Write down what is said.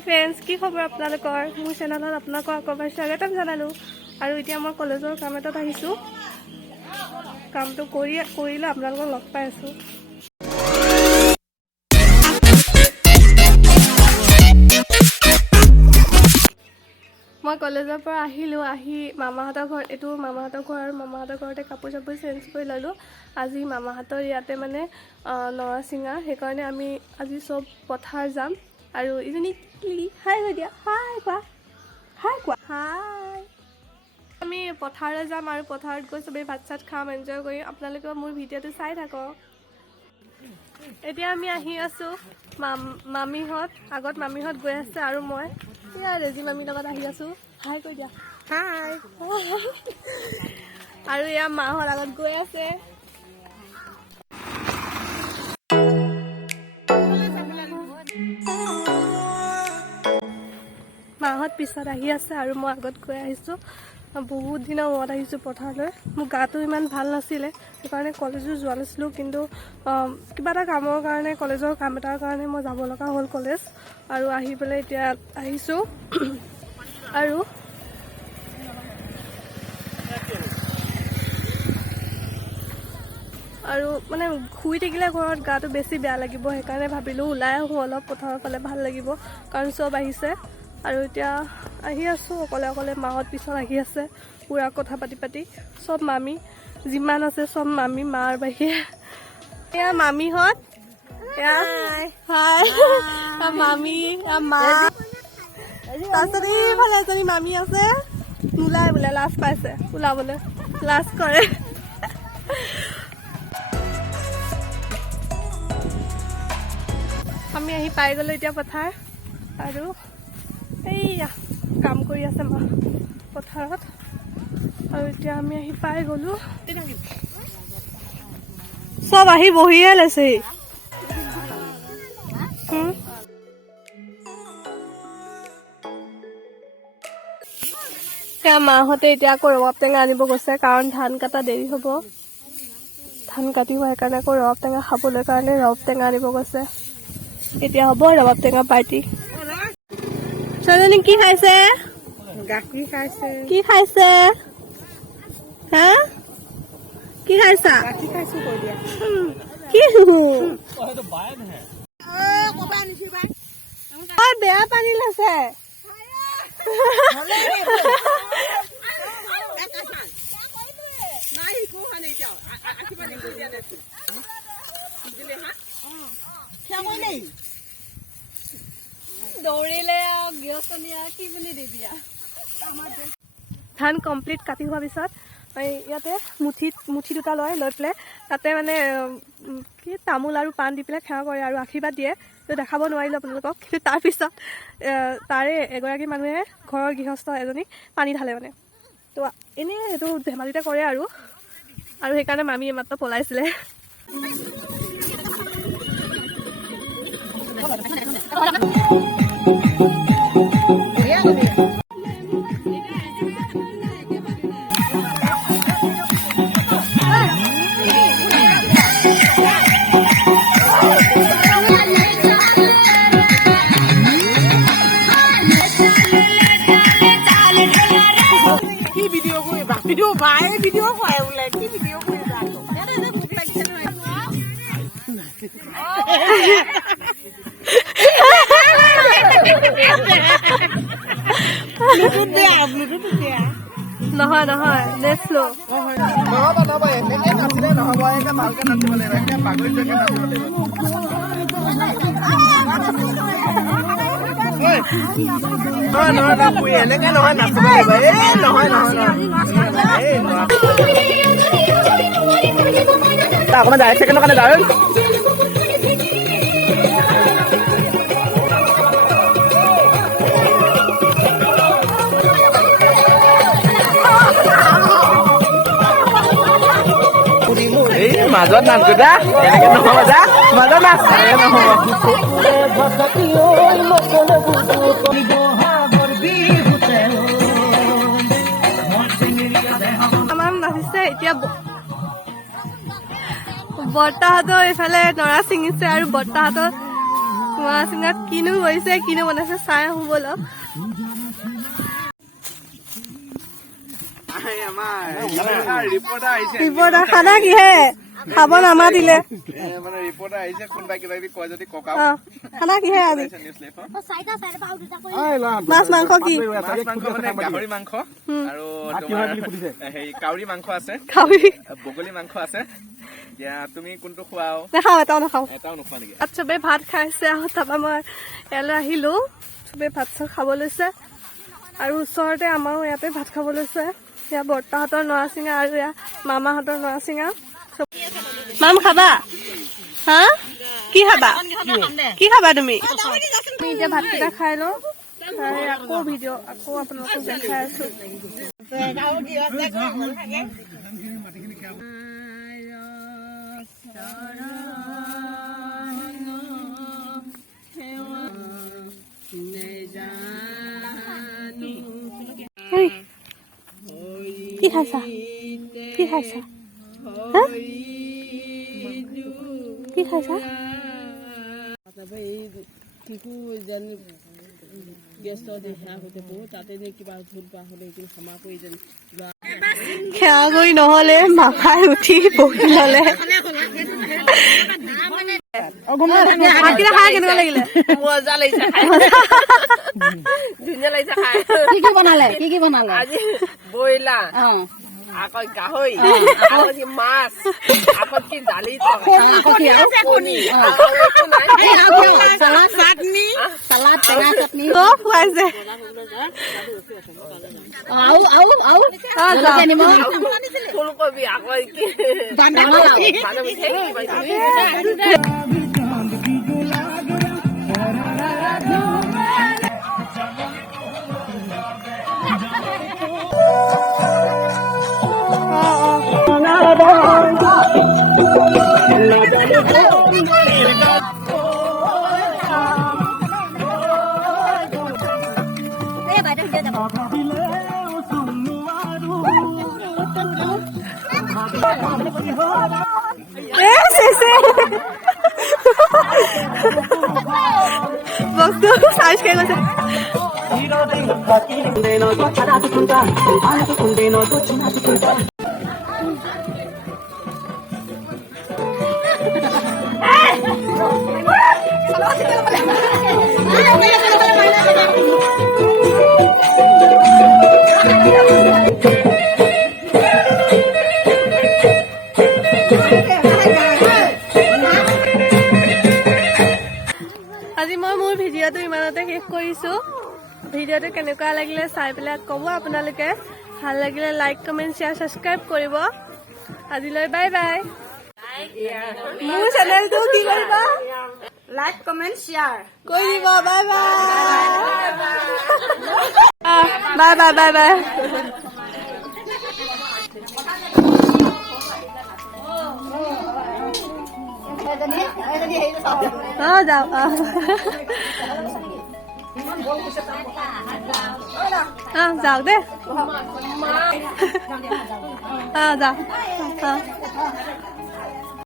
Friends, কি খবৰ আপোনালোকৰ? মোৰ চেনেলত আপোনালোকক আকৌ স্বাগতম জনালোঁ। আৰু এতিয়া মই কলেজৰ কাম এটাত আহিছোঁ। কামটো কৰিলে আপোনালোকক লগ পাই আছোঁ। মই কলেজৰ পৰা আহিলোঁ। আহি মামাহঁতৰ ঘৰ, এইটো মামাহঁতৰ ঘৰ, আৰু মামাহঁতৰ ঘৰতে কাপোৰ চাপোৰ চেঞ্জ কৰি ল'লোঁ। আজি মামাহঁতৰ ইয়াতে মানে নৰাচিঙা, সেইকাৰণে আমি আজি চব পথাৰ যাম। আৰু ইজনী হাই হৈ দিয়া, হাই কোৱা, হাই কোৱা, হাই। আমি পথাৰলৈ যাম আৰু পথাৰত গৈ চবেই ভাত চাত খাম, এনজয় কৰিম। আপোনালোকেও মোৰ ভিডিঅ'টো চাই থাকক। এতিয়া আমি আহি আছোঁ মামীহঁত, আগত মামীহঁত গৈ আছে আৰু মই এয়া ৰেজি মামীৰ লগত আহি আছোঁ। হাই কৈ দিয়া, হাই। আৰু এয়া মাহঁত আগত গৈ আছে। মাহঁত পিছত আহি আছে আৰু মই আগত গৈ আহিছোঁ। বহুত দিনৰ মূৰত আহিছোঁ পথাৰলৈ। মোৰ গাটো ইমান ভাল নাছিলে, সেইকাৰণে কলেজো যোৱা নাছিলোঁ। কিন্তু কিবা এটা কামৰ কাৰণে, কলেজৰ কাম এটাৰ কাৰণে মই যাব লগা হ'ল কলেজ। আৰু আহি পেলাই এতিয়া আহিছোঁ। আৰু মানে শুই থাকিলে ঘৰত গাটো বেছি বেয়া লাগিব, সেইকাৰণে ভাবিলোঁ ওলাই আহোঁ অলপ পথাৰৰ ফালে, ভাল লাগিব। কাৰণ চব আহিছে আৰু এতিয়া আহি আছোঁ অকলে অকলে। মাহঁত পিছত আহি আছে পুৰা কথা পাতি পাতি। চব মামী যিমান আছে চব মামী, মাৰ বাহিৰে। এয়া মামীহঁত, এয়া হাই মামী, মা। তাৰপিছত এইফালে এজনী মামী আছে, নোলাই বোলে, লাজ পাইছে ওলাবলৈ, লাজ কৰে। আমি আহি পাই গ'লোঁ এতিয়া পথাৰ। আৰু এইয়া কাম কৰি আছে মা পথাৰত। আৰু এতিয়া আমি আহি পাই গ'লোঁ। চব আহি বহিয়ে লৈছেহি। মাহঁতে এতিয়া আকৌ ৰবাব টেঙা আনিব গৈছে, কাৰণ ধান কটা দেৰি হ'ব। ধান কাটিব, সেইকাৰণে আকৌ ৰবাব টেঙা খাবলৈ কাৰণে ৰবাব টেঙা আনিব গৈছে। এতিয়া হ'ব ৰবাব টেঙা পাৰ্টি। ছোৱালীজনী কি খাইছে? গাখীৰ খাইছে। কি খাইছে? হা কি খাইছা? গাখীৰ খাইছো কৈ দিয়া। কি বেয়া পানী লৈছে। দৌৰিলে কি বুলি দিবি। ধান কমপ্লিট কাটি হোৱাৰ পিছত ইয়াতে মুঠি দুটা লৈ পেলাই তাতে মানে কি তামোল আৰু পাণ দি পেলাই সেৱা কৰে আৰু আশীৰ্বাদ দিয়ে। তো দেখাব নোৱাৰিলোঁ আপোনালোকক। কিন্তু তাৰপিছত তাৰে এগৰাকী মানুহে, ঘৰৰ গৃহস্থ এজনী, পানী ঢালে মানে। তো এনেই সেইটো ধেমালিতে কৰে আৰু সেইকাৰণে মামী এইমাত্ৰ পলাইছিলে। ভিডিঅ' ভাই ভিডিঅ' খুৱাই বোলে কি ভিডিঅ' কৰি ভোক লাগিছে নহয় নহয় নেচলো নহ'ব এনেকে নাচিলে নহ'ব, একে ভালকে নাচিব লাগিব, একে বাগৰি যোৱাকে নাচিব লাগিব। নহয় বাপুৰি এনেকে নহয়, নাচিব লাগিব। এই নহয় অকণমান ডাইৰেক্ট ছেকেণ্ডৰ কাৰণে ডাইৰেক্ট মাজত নাচ গোটা এনেকে নহ'ব যা। মাজে নাচে নহ'ব আমাৰ নাচিছে এতিয়া বৰ্তাহঁতৰ এইফালে নৰা ছিঙিছে আৰু বৰ্তাহঁতৰ নৰা ছিঙাত কিনো কৰিছে কিনো বনাইছে চাই আহো বলক। ৰিপৰ্টাৰ খানা কিহে খাব নামাতিলে খানা কিহে আজি মাছ মাংস কি গাহৰি মাংস আৰু কাউৰী মাংস আছে বগলী মাংস আছে এতিয়া তুমি কোনটো খোৱাও নাখাওঁ এটাও নাখাওঁ এটাও নোখোৱা নেকি তাত চবেই ভাত খাইছে আৰু তাৰপৰা মই ইয়ালৈ আহিলো চবেই ভাত চাত খাব লৈছে আৰু ওচৰতে আমাৰো ইয়াতে ভাত খাব লৈছে এয়া বৰ্তাহঁতৰ নৰা ছিঙা আৰু এয়া মামাহঁতৰ নৰা ছিঙা মাম খাবা হা কি খাবা কি খাবা তুমি এতিয়া ভাতকেইটা খাই লওঁ আকৌ ভিডিঅ' আকৌ আপোনালোকক দেখাই আছো কি খাইছা কি খাইছা হা কি খাইছা খেয়া কৰি নহলে মাথাই উঠি বহি ললে কেনেকুৱা লাগিলে মজা লাগিছে ধুনীয়া লাগিছে খাই কি কি বনালে আজি ব্ৰইলাৰ আকৌ গাহৰি আকৌ মাছ আকৌ কি দালি কণী চাটনি চালাদ টেঙা চাটনি চব খুৱাইছে ফুলকবি আকৌ কি বস্তু চাৰ্জ কৰি গৈছে আজি মই মোৰ ভিডিঅ'টো ইমানতে শেষ কৰিছো ভিডিঅ'টো কেনেকুৱা লাগিলে চাই পেলাই ক'ব আপোনালোকে ভাল লাগিলে লাইক কমেণ্ট শ্বেয়াৰ ছাবস্ক্ৰাইব কৰিব আজিলৈ বাই বাই মোৰ চেনেলটো কি কৰিবা লাইক কমেণ্ট শ্বেয়াৰ কৰি দিব bye bye bye bye bye bye যাওক যাওক দে যাওক